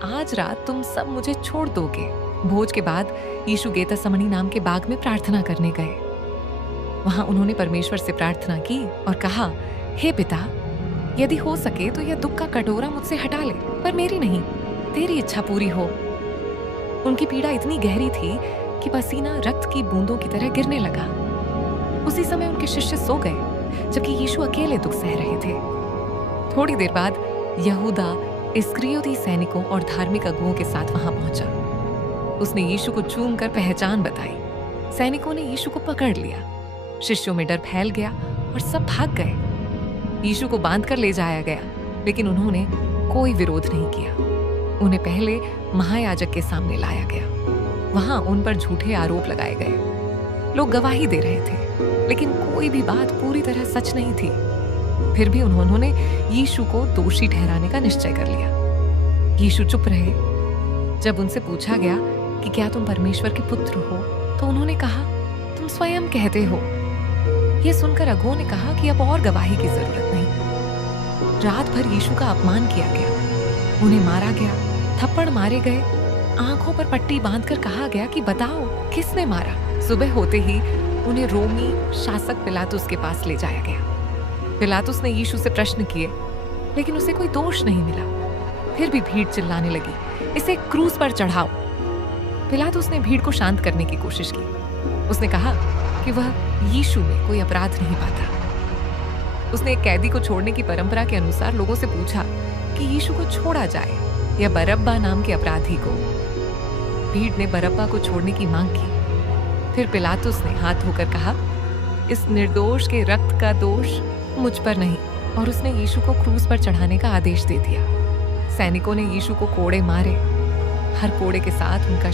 आज रात तुम सब मुझे छोड़ दोगे। भोज के बाद यीशु गेतसमनी नाम के बाग में प्रार्थना करने गए। वहां उन्होंने परमेश्वर से प्रार्थना की और कहा, हे पिता, यदि हो सके तो यह दुख का कटोरा मुझसे हटा ले, पर मेरी नहीं, तेरी इच्छा पूरी हो। उनकी पीड़ा इतनी गहरी थी कि पसीना रक्त की बूंदों की तरह गिरने लगा। उसी समय उनके शिष्य सो गए, जबकि यीशु अकेले दुख सह रहे थे। थोड़ी देर बाद यहूदा इस्करियोती सैनिकों और धार्मिक अगुओं के साथ वहां पहुंचा। उसने यीशु को चूम कर पहचान बताई। सैनिकों ने यीशु को पकड़ लिया। शिष्यों में डर फैल गया और सब भाग गए। यीशु को बांध कर ले जाया गया, लेकिन उन्होंने कोई विरोध नहीं किया। उन्हें पहले महायाजक के सामने लाया गया। वहां उन पर झूठे आरोप लगाए गए। लोग गवाही दे रहे थे, लेकिन कोई भी बात पूरी तरह सच नहीं थी। फिर भी उन्होंने यीशु को दोषी ठहराने का निश्चय कर लिया। यीशु चुप रहे। जब उनसे पूछा गया कि क्या तुम परमेश्वर के पुत्र हो, तो उन्होंने कहा, तुम स्वयं कहते हो। यह सुनकर अगुओं ने कहा कि अब और गवाही की जरूरत नहीं। रात भर यीशु का अपमान किया गया, उन्हें मारा गया, थप्पड़ मारे गए, आंखों पर पट्टी बांधकर कहा गया कि बताओ किसने मारा। सुबह होते ही उन्हें रोमी शासक पिलातुस के पास ले जाया गया। पिलातुस ने यीशु से प्रश्न किए, लेकिन उसे कोई दोष नहीं मिला। फिर भी भीड़ चिल्लाने लगी, इसे क्रूस पर चढ़ाओ। पिलातुस ने भीड़ को शांत करने की कोशिश की। उसने कहा कि वह यीशु में कोई अपराध नहीं पाता। उसने एक कैदी को छोड़ने की परंपरा के अनुसार लोगों से पूछा कि यीशु को छोड़ा जाए या बरअब्बा नाम के अपराधी को। भीड़ ने बरअब्बा को छोड़ने की मांग की। फिर पिलातुस ने हाथ धोकर कहा, इस निर्दोष के रक्त का दोष मुझ पर नहीं, और उसने यीशु को क्रूस पर चढ़ाने का आदेश दे दिया। सैनिकों ने यीशु को कोड़े मारे। हर कोड़े के साथ उनका